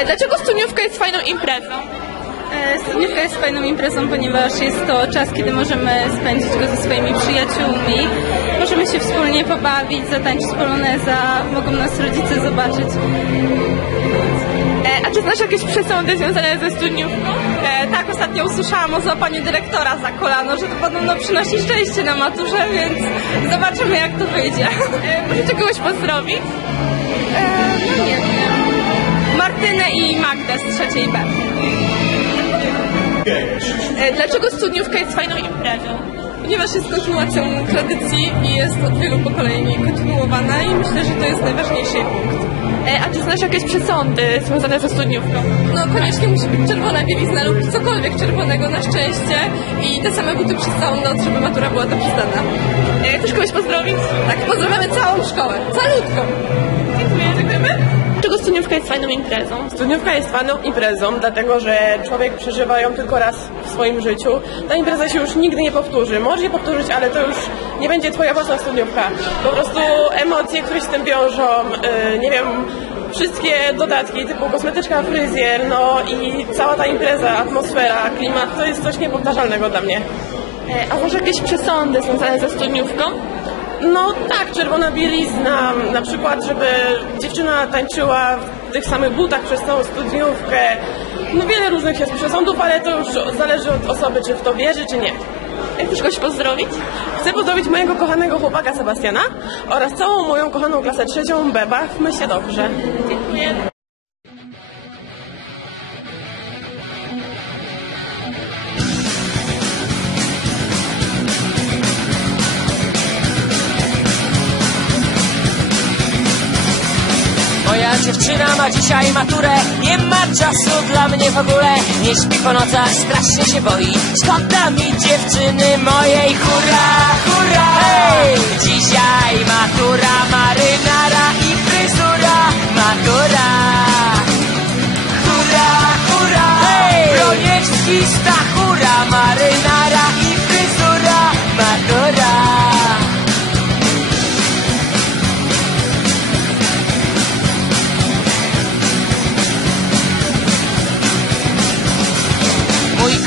E, Dlaczego studniówka jest fajną imprezą? E, Studniówka jest fajną imprezą, ponieważ jest to czas, kiedy możemy spędzić go ze swoimi przyjaciółmi. Możemy się wspólnie pobawić, zatańczyć poloneza, mogą nas rodzice zobaczyć. E, A czy znasz jakieś przesądy związane ze studniówką? E, tak, ostatnio usłyszałam o złapaniu dyrektora za kolano, że to podobno przynosi szczęście na maturze, więc zobaczymy jak to wyjdzie. E, Możecie kogoś pozdrowić? no nie wiem. Martynę i Magdę z trzeciej B. E, Dlaczego studniówka jest fajną imprezą? Ponieważ jest kontynuacją tradycji i jest od wielu pokoleń kontynuowana i myślę, że to jest najważniejszy punkt. E, A czy znasz jakieś przesądy związane ze studniówką? No koniecznie musi być czerwona bielizna lub cokolwiek czerwonego na szczęście i te same buty przez całą noc, żeby matura była dobrze zdana. E, Chcesz kogoś pozdrowić? Tak, pozdrawiamy całą szkołę, calutką. Dziękuję, dziękujemy. Dlaczego studniówka jest fajną imprezą? Studniówka jest fajną imprezą, dlatego że człowiek przeżywa ją tylko raz w swoim życiu. Ta impreza się już nigdy nie powtórzy. Może się powtórzyć, ale to już nie będzie twoja własna studniówka. Po prostu emocje, które się z tym wiążą, yy, nie wiem, wszystkie dodatki typu kosmetyczka, fryzjer, no i cała ta impreza, atmosfera, klimat, to jest coś niepowtarzalnego dla mnie. E, A może jakieś przesądy związane ze studniówką? No tak, czerwona bielizna, na przykład, żeby dziewczyna tańczyła w tych samych butach przez całą studniówkę. No wiele różnych jest przesądów, ale to już zależy od osoby, czy w to wierzy, czy nie. Chcesz kogoś pozdrowić? Chcę pozdrowić mojego kochanego chłopaka Sebastiana oraz całą moją kochaną klasę trzecią B. Bawmy się dobrze. Dziękuję. Dziewczyna ma dzisiaj maturę. Nie ma czasu dla mnie w ogóle. Nie śpi po nocach, strasznie się boi. Szkoda mi dziewczyny mojej Hurra,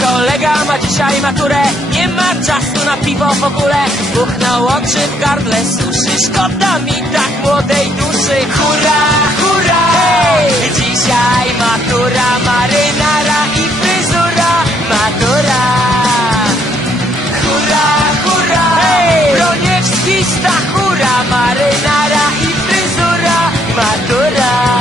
kolega ma dzisiaj maturę. Nie ma czasu na piwo w ogóle. Buchnął oczy w gardle suszy Szkoda mi tak młodej duszy. Hurra, hurra! Hej! Dzisiaj matura, marynara i fryzura. Matura! Hurra, hurra! Hej! Broniewski, Stachura Marynara i fryzura. Matura